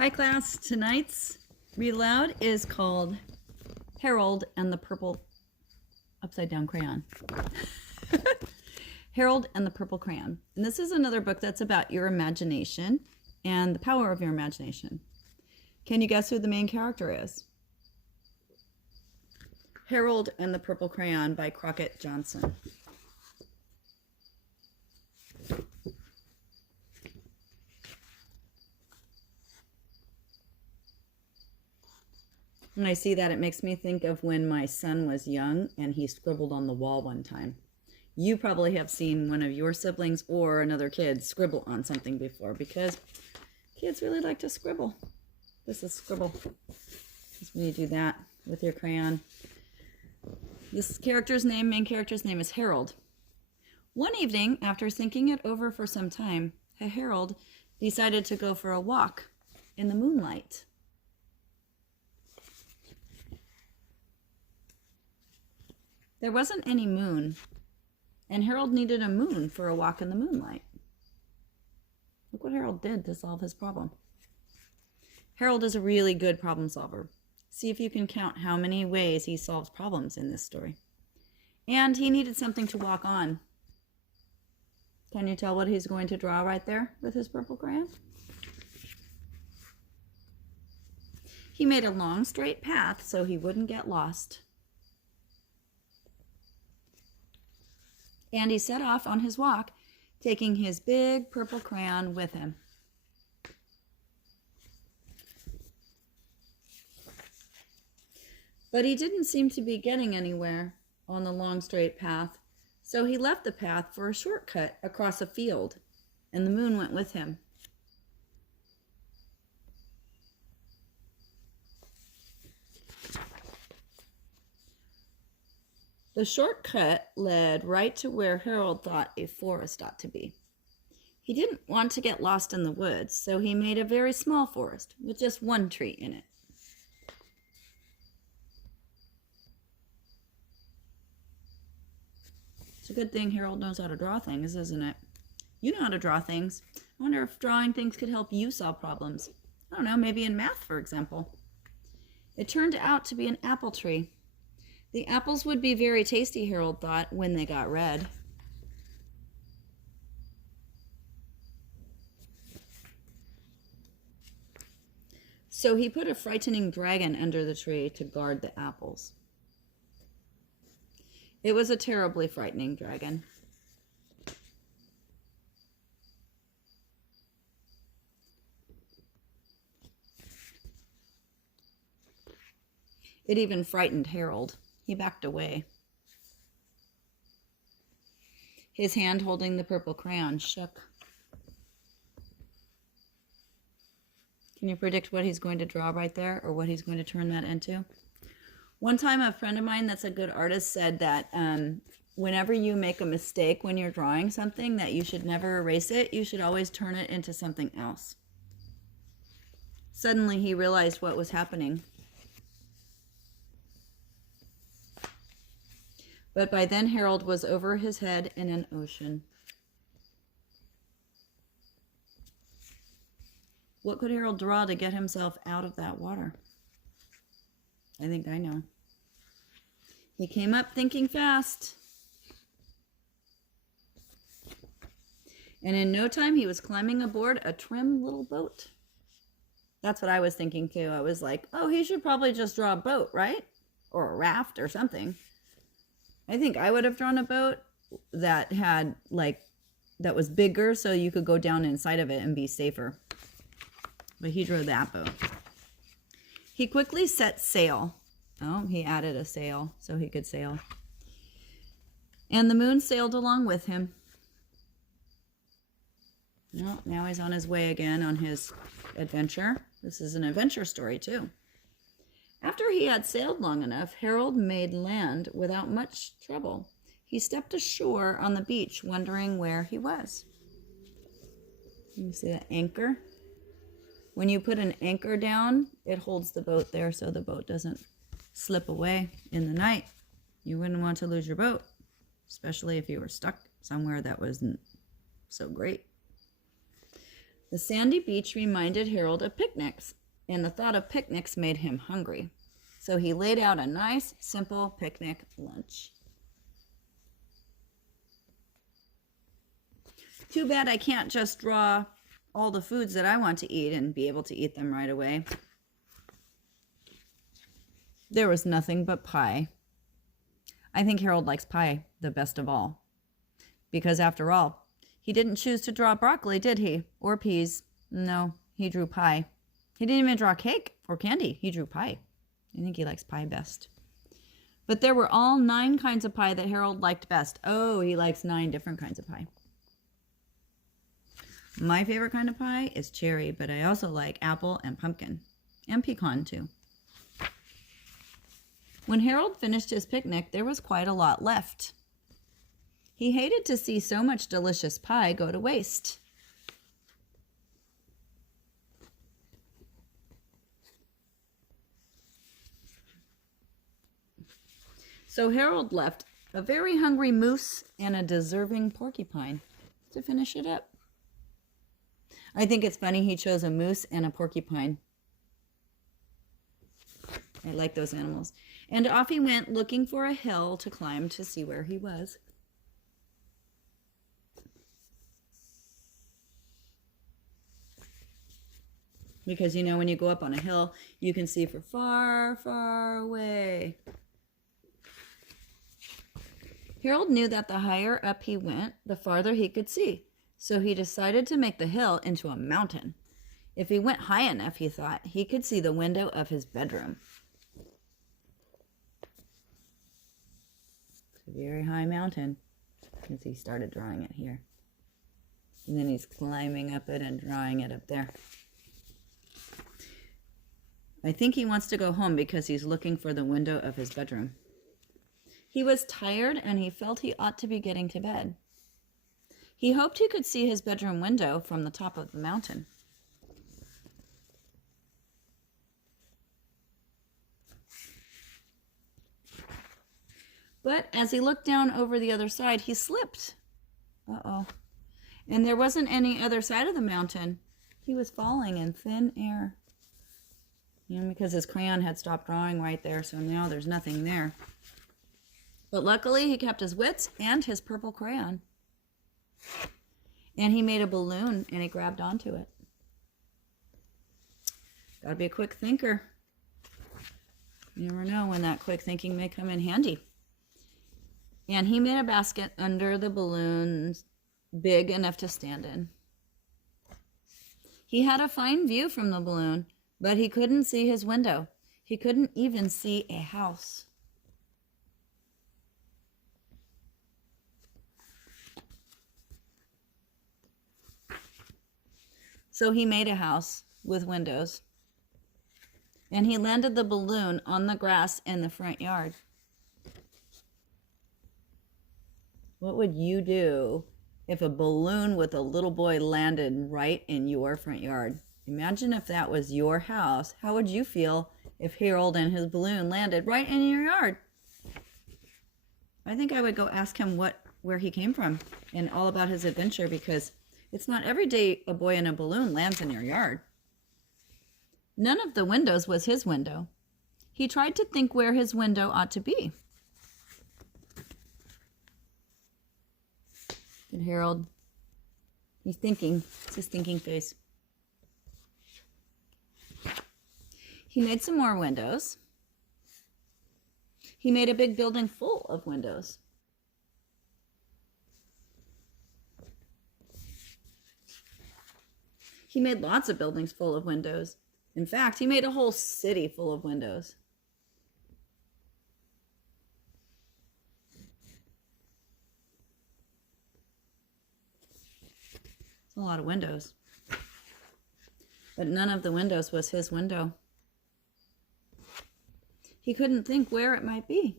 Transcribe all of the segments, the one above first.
Hi class, tonight's read aloud is called Harold and the Purple Upside Down Crayon. Harold and the Purple Crayon. And this is another book that's about your imagination and the power of your imagination. Can you guess who the main character is? Harold and the Purple Crayon by Crockett Johnson. When I see that, it makes me think of when my son was young and he scribbled on the wall one time. You probably have seen one of your siblings or another kid scribble on something before because kids really like to scribble. This is scribble. Just when you do that with your crayon. This main character's name is Harold. One evening, after thinking it over for some time, Harold decided to go for a walk in the moonlight. There wasn't any moon, and Harold needed a moon for a walk in the moonlight. Look what Harold did to solve his problem. Harold is a really good problem solver. See if you can count how many ways he solves problems in this story. And he needed something to walk on. Can you tell what he's going to draw right there with his purple crayon? He made a long straight path so he wouldn't get lost. And he set off on his walk, taking his big purple crayon with him. But he didn't seem to be getting anywhere on the long straight path, so he left the path for a shortcut across a field, and the moon went with him. The shortcut led right to where Harold thought a forest ought to be. He didn't want to get lost in the woods, so he made a very small forest with just one tree in it. It's a good thing Harold knows how to draw things, isn't it? You know how to draw things. I wonder if drawing things could help you solve problems. I don't know, maybe in math, for example. It turned out to be an apple tree. The apples would be very tasty, Harold thought, when they got red. So he put a frightening dragon under the tree to guard the apples. It was a terribly frightening dragon. It even frightened Harold. He backed away. His hand holding the purple crayon shook. Can you predict what he's going to draw right there, or what he's going to turn that into? One time a friend of mine that's a good artist said that whenever you make a mistake when you're drawing something, that you should never erase it. You should always turn it into something else. Suddenly he realized what was happening. But by then Harold was over his head in an ocean. What could Harold draw to get himself out of that water? I think I know. He came up thinking fast. And in no time he was climbing aboard a trim little boat. That's what I was thinking too. I was like, oh, he should probably just draw a boat, right? Or a raft or something. I think I would have drawn a boat that had that was bigger so you could go down inside of it and be safer. But he drew that boat. He quickly set sail. Oh, he added a sail so he could sail. And the moon sailed along with him. Well, now he's on his way again on his adventure. This is an adventure story too. After he had sailed long enough, Harold made land without much trouble. He stepped ashore on the beach, wondering where he was. You see the anchor? When you put an anchor down, it holds the boat there so the boat doesn't slip away in the night. You wouldn't want to lose your boat, especially if you were stuck somewhere that wasn't so great. The sandy beach reminded Harold of picnics, and the thought of picnics made him hungry. So he laid out a nice, simple picnic lunch. Too bad I can't just draw all the foods that I want to eat and be able to eat them right away. There was nothing but pie. I think Harold likes pie the best of all. Because after all, he didn't choose to draw broccoli, did he? Or peas. No, he drew pie. He didn't even draw cake or candy. He drew pie. I think he likes pie best. But there were all 9 kinds of pie that Harold liked best. Oh, he likes 9 different kinds of pie. My favorite kind of pie is cherry, but I also like apple and pumpkin. And pecan, too. When Harold finished his picnic, there was quite a lot left. He hated to see so much delicious pie go to waste. So Harold left a very hungry moose and a deserving porcupine to finish it up. I think it's funny he chose a moose and a porcupine. I like those animals. And off he went looking for a hill to climb to see where he was. Because, you know, when you go up on a hill, you can see for far, far away. Harold knew that the higher up he went, the farther he could see. So he decided to make the hill into a mountain. If he went high enough, he thought, he could see the window of his bedroom. It's a very high mountain. Because he started drawing it here. And then he's climbing up it and drawing it up there. I think he wants to go home because he's looking for the window of his bedroom. He was tired and he felt he ought to be getting to bed. He hoped he could see his bedroom window from the top of the mountain. But as he looked down over the other side, he slipped. Uh-oh. And there wasn't any other side of the mountain. He was falling in thin air. You know, because his crayon had stopped drawing right there, so now there's nothing there. But luckily, he kept his wits and his purple crayon. And he made a balloon, and he grabbed onto it. Gotta be a quick thinker. You never know when that quick thinking may come in handy. And he made a basket under the balloon, big enough to stand in. He had a fine view from the balloon, but he couldn't see his window. He couldn't even see a house. So he made a house with windows. And he landed the balloon on the grass in the front yard. What would you do if a balloon with a little boy landed right in your front yard? Imagine if that was your house. How would you feel if Harold and his balloon landed right in your yard? I think I would go ask him where he came from and all about his adventure, because it's not every day a boy in a balloon lands in your yard. None of the windows was his window. He tried to think where his window ought to be. And Harold, he's thinking. It's his thinking face. He made some more windows. He made a big building full of windows. He made lots of buildings full of windows. In fact, he made a whole city full of windows. It's a lot of windows. But none of the windows was his window. He couldn't think where it might be.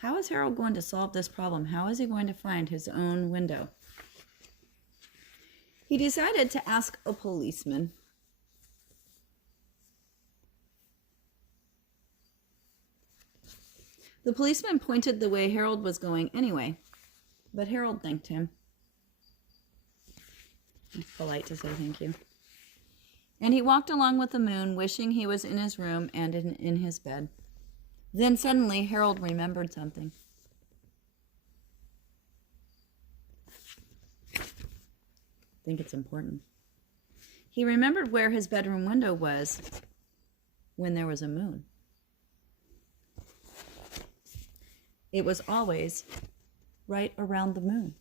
How is Harold going to solve this problem? How is he going to find his own window? He decided to ask a policeman. The policeman pointed the way Harold was going anyway, but Harold thanked him. It's polite to say thank you. And he walked along with the moon, wishing he was in his room and in his bed. Then suddenly Harold remembered something. I think it's important. He remembered where his bedroom window was when there was a moon. It was always right around the moon.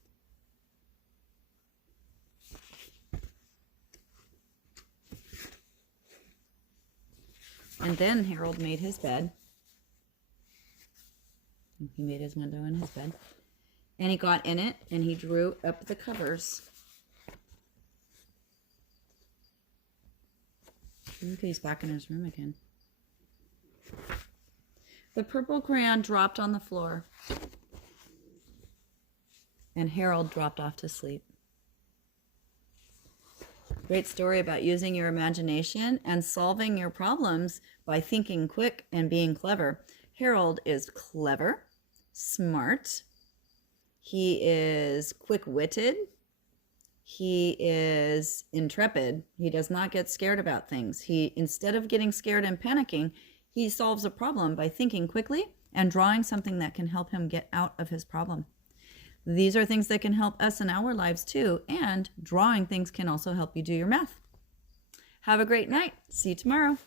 And then Harold made his bed. He made his window in his bed. And he got in it and he drew up the covers. Look, he's back in his room again. The purple crayon dropped on the floor. And Harold dropped off to sleep. Great story about using your imagination and solving your problems by thinking quick and being clever. Harold is clever, smart. He is quick-witted. He is intrepid. He does not get scared about things. Instead of getting scared and panicking, he solves a problem by thinking quickly and drawing something that can help him get out of his problem. These are things that can help us in our lives too, and drawing things can also help you do your math. Have a great night. See you tomorrow.